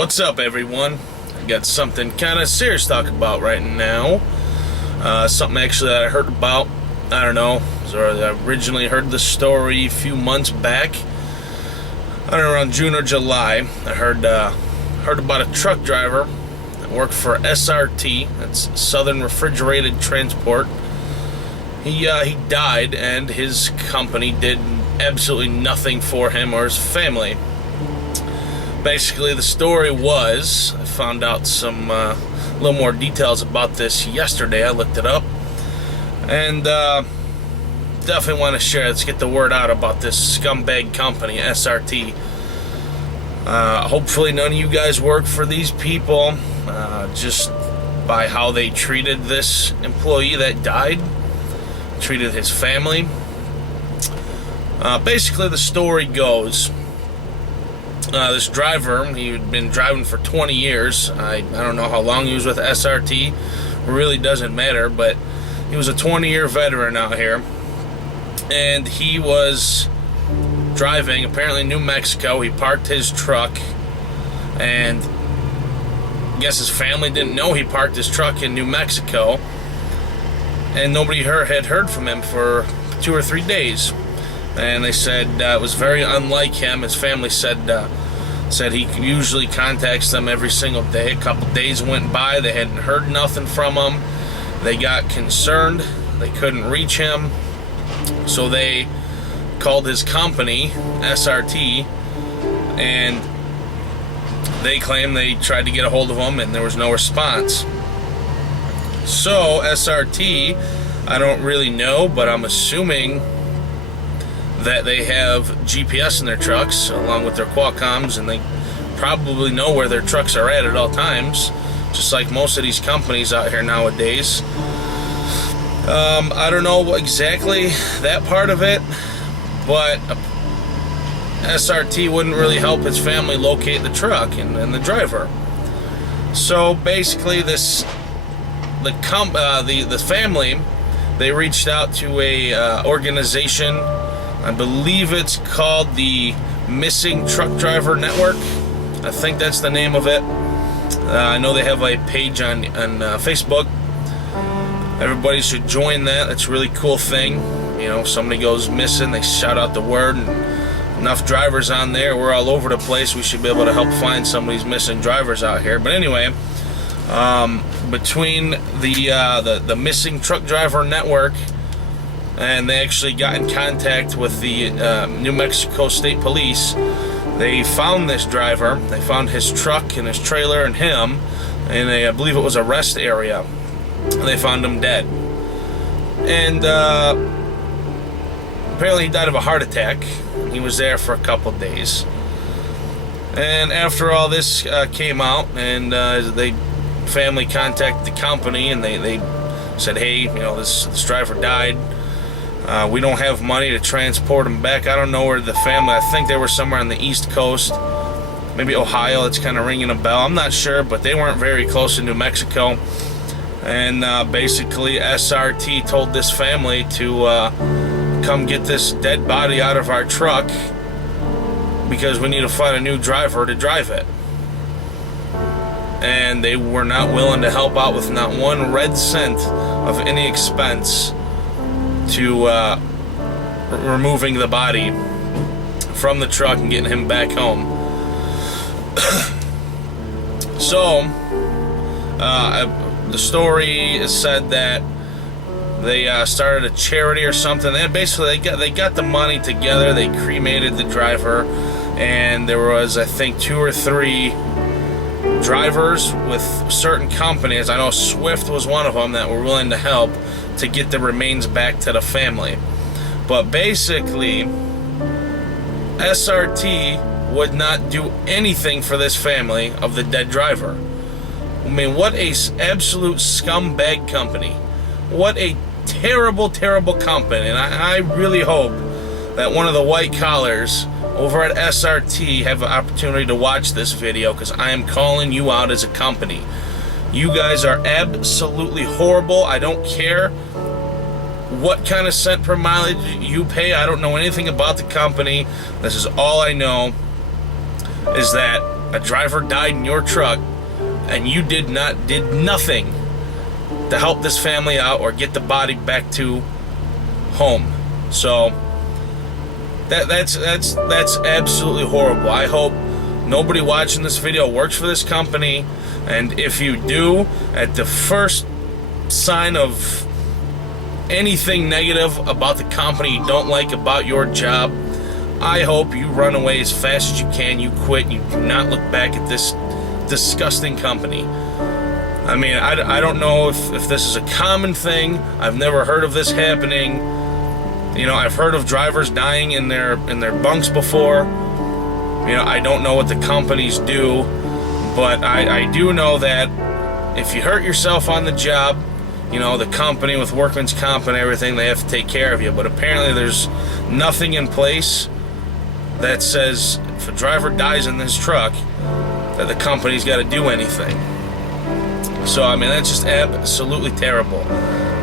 What's up, everyone? I got something kind of serious to talk about right now. Something actually that I heard about, I don't know, I originally heard the story a few months back. I don't know, around June or July. I heard about a truck driver that worked for SRT, that's Southern Refrigerated Transport. He died, and his company did absolutely nothing for him or his family. Basically, the story was, I found out some little more details about this yesterday. I looked it up, and definitely want to share. Let's get the word out about this scumbag company, SRT. Hopefully none of you guys work for these people, just by how they treated this employee that died, treated his family. Basically, the story goes, this driver, he had been driving for 20 years. I don't know how long he was with SRT. It really doesn't matter, but he was a 20-year veteran out here. And he was driving, apparently New Mexico. He parked his truck, and I guess his family didn't know he parked his truck in New Mexico. And nobody had heard from him for 2 or 3 days. And they said it was very unlike him. His family said he usually contacts them every single day. A couple days went by, they hadn't heard nothing from him. They got concerned, they couldn't reach him, so they called his company, SRT, and they claim they tried to get a hold of him and there was no response. So SRT, I don't really know, but I'm assuming that they have GPS in their trucks along with their Qualcomms, and they probably know where their trucks are at all times, just like most of these companies out here nowadays. I don't know exactly that part of it, but SRT wouldn't really help his family locate the truck and the driver. So basically, the family, they reached out to a organization. I believe it's called the Missing Truck Driver Network. I think that's the name of it. I know they have a page on Facebook. Everybody should join that. That's a really cool thing. You know, if somebody goes missing, they shout out the word, and enough drivers on there. We're all over the place. We should be able to help find some of these missing drivers out here. But anyway, between the Missing Truck Driver Network, and they actually got in contact with the New Mexico State Police. They found this driver. They found his truck and his trailer and him in I believe it was a rest area. They found him dead. And apparently he died of a heart attack. He was there for a couple days. And after all this came out, and the family contacted the company, and they said, hey, you know, this driver died. We don't have money to transport him back. I don't know where the family, I think they were somewhere on the East Coast, maybe Ohio. It's kind of ringing a bell. I'm not sure, but they weren't very close to New Mexico. And basically SRT told this family to come get this dead body out of our truck because we need to find a new driver to drive it. And they were not willing to help out with not one red cent of any expense to removing the body from the truck and getting him back home. So the story said that they started a charity or something. And basically they got the money together. They cremated the driver, and there was, I think, 2 or 3 drivers with certain companies. I know Swift was one of them that were willing to help to get the remains back to the family. But basically, SRT would not do anything for this family of the dead driver. I mean, what a absolute scumbag company. What a terrible, terrible company. And I really hope that one of the white collars over at SRT have an opportunity to watch this video, because I am calling you out as a company. You guys are absolutely horrible. I don't care what kind of cent per mileage you pay. I don't know anything about the company. This is all I know, is that a driver died in your truck and you did nothing to help this family out or get the body back to home. So that's absolutely horrible. I hope nobody watching this video works for this company, and if you do, at the first sign of anything negative about the company you don't like about your job, I hope you run away as fast as you can, you quit, and you do not look back at this disgusting company. I mean, I don't know if this is a common thing. I've never heard of this happening. You know, I've heard of drivers dying in their bunks before. You know, I don't know what the companies do, but I do know that if you hurt yourself on the job, you know, the company with workman's comp and everything, they have to take care of you. But apparently there's nothing in place that says if a driver dies in this truck that the company's got to do anything. So I mean, that's just absolutely terrible.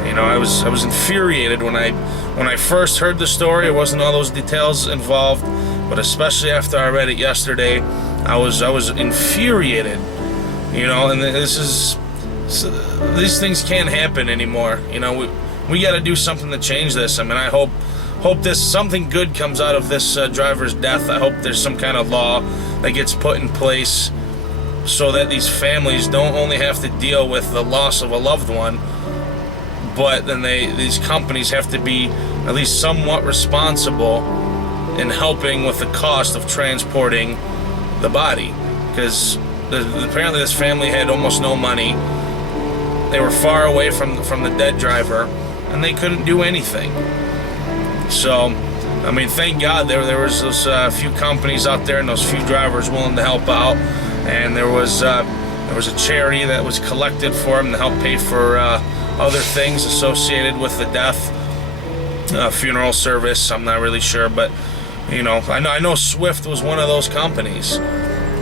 You know, I was infuriated when I first heard the story. There wasn't all those details involved, but especially after I read it yesterday, I was infuriated. You know, and these things can't happen anymore. You know, we got to do something to change this. I mean, I hope something good comes out of this driver's death. I hope there's some kind of law that gets put in place so that these families don't only have to deal with the loss of a loved one, but then these companies have to be at least somewhat responsible in helping with the cost of transporting the body, because apparently this family had almost no money. They were far away from the dead driver, and they couldn't do anything. So, I mean, thank God there was those few companies out there and those few drivers willing to help out, and there was a charity that was collected for them to help pay for other things associated with the death, funeral service. I'm not really sure, but you know, I know Swift was one of those companies.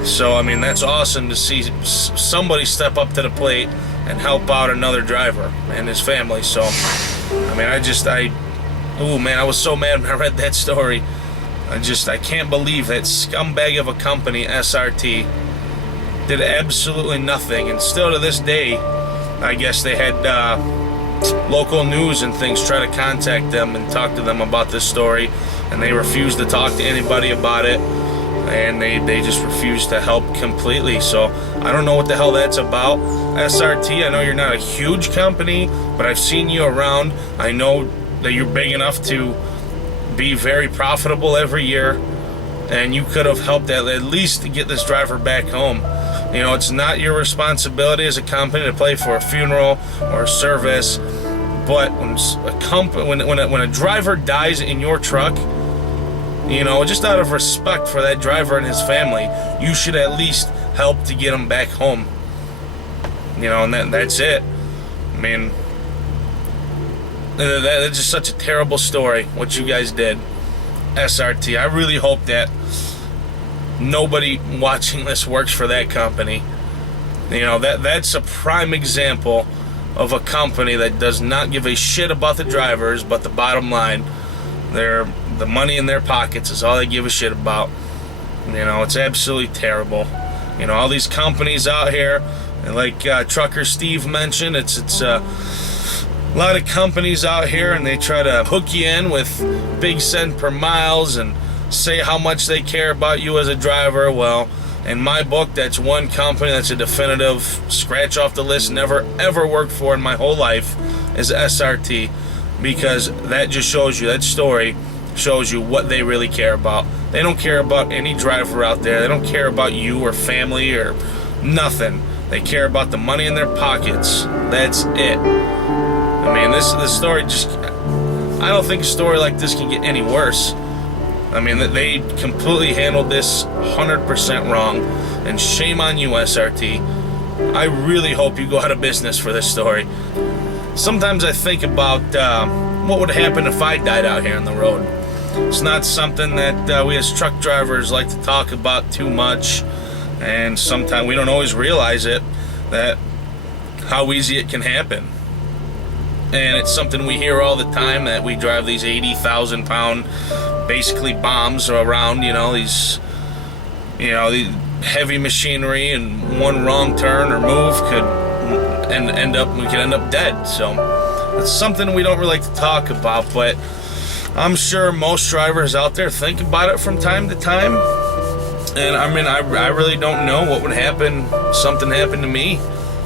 So I mean, that's awesome to see somebody step up to the plate and help out another driver and his family. So I mean, oh man, I was so mad when I read that story. I can't believe that scumbag of a company, SRT, did absolutely nothing, and still to this day, I guess they had local news and things try to contact them and talk to them about this story, and they refused to talk to anybody about it, and they just refused to help completely. So I don't know what the hell that's about. SRT, I know you're not a huge company, but I've seen you around. I know that you're big enough to be very profitable every year, and you could have helped at least to get this driver back home. You know, it's not your responsibility as a company to pay for a funeral or a service, but when a driver dies in your truck, you know, just out of respect for that driver and his family, you should at least help to get him back home. You know, and that's it. I mean, that's just such a terrible story, what you guys did, SRT. I really hope that nobody watching this works for that company. You know, that's a prime example of a company that does not give a shit about the drivers, but the bottom line, the money in their pockets is all they give a shit about. You know, it's absolutely terrible. You know, all these companies out here, and like Trucker Steve mentioned, it's a lot of companies out here, and they try to hook you in with big cent per miles and say how much they care about you as a driver. Well, in my book, that's one company that's a definitive scratch off the list, never ever worked for in my whole life, is SRT, because that just shows you, that story shows you what they really care about. They don't care about any driver out there. They don't care about you or family or nothing. They care about the money in their pockets. That's it. I mean, this story just, I don't think a story like this can get any worse. I mean, they completely handled this 100% wrong, and shame on you, SRT. I really hope you go out of business for this story. Sometimes I think about what would happen if I died out here on the road. It's not something that we as truck drivers like to talk about too much, and sometimes we don't always realize it, that how easy it can happen. And it's something we hear all the time, that we drive these 80,000-pound basically bombs around, these heavy machinery, and one wrong turn or move could end up dead. So it's something we don't really like to talk about, but I'm sure most drivers out there think about it from time to time. And I mean, I really don't know what would happen if something happened to me.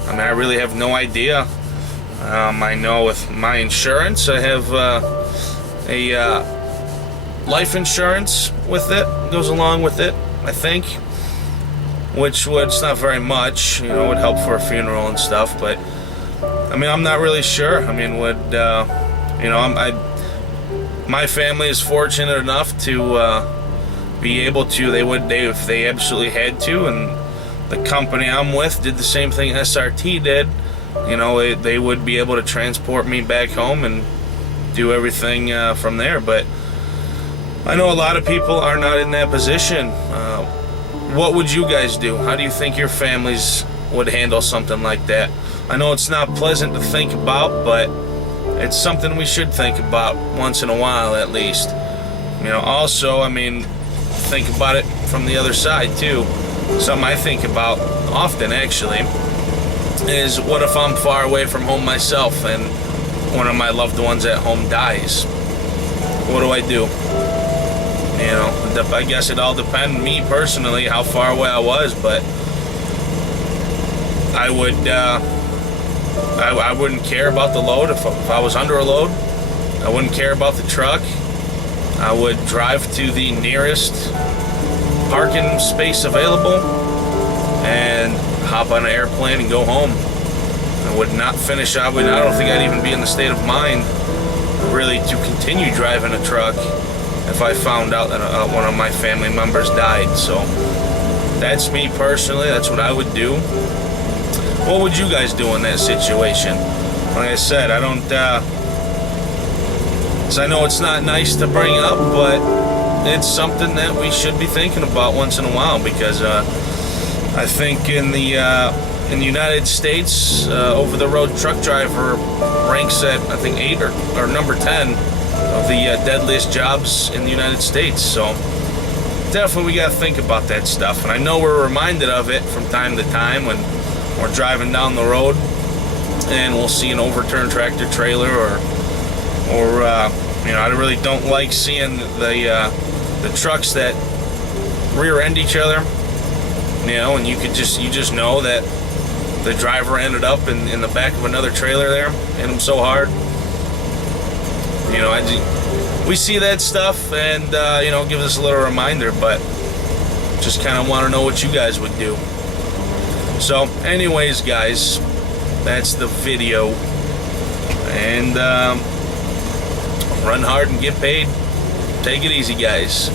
I mean, I really have no idea. I know with my insurance, I have a life insurance with it, goes along with it, I think, which it's not very much, would help for a funeral and stuff, but I mean, I'm not really sure. I mean, my family is fortunate enough to be able to, if they absolutely had to, and the company I'm with did the same thing SRT did, they would be able to transport me back home and do everything from there. But I know a lot of people are not in that position. What would you guys do? How do you think your families would handle something like that? I know it's not pleasant to think about, but it's something we should think about once in a while at least. Also, I mean, think about it from the other side too. Something I think about often actually is, what if I'm far away from home myself and one of my loved ones at home dies? What do I do? I guess it all depends on me personally how far away I was, but I wouldn't care about the load. If I was under a load, I wouldn't care about the truck. I would drive to the nearest parking space available and hop on an airplane and go home. I would not finish. I don't think I'd even be in the state of mind really to continue driving a truck if I found out that one of my family members died. So that's me personally. That's what I would do. What would you guys do in that situation? Like I said, I don't, because I know it's not nice to bring up, but it's something that we should be thinking about once in a while, because I think in the United States, over-the-road truck driver ranks at, I think, 8 or number 10 of the deadliest jobs in the United States. So definitely we got to think about that stuff. And I know we're reminded of it from time to time when we're driving down the road and we'll see an overturned tractor trailer, or I really don't like seeing the trucks that rear-end each other. And you just know that the driver ended up in the back of another trailer there, hit him so hard. We see that stuff, and gives us a little reminder, but just kind of want to know what you guys would do. So anyways, guys, that's the video, and run hard and get paid. Take it easy, guys.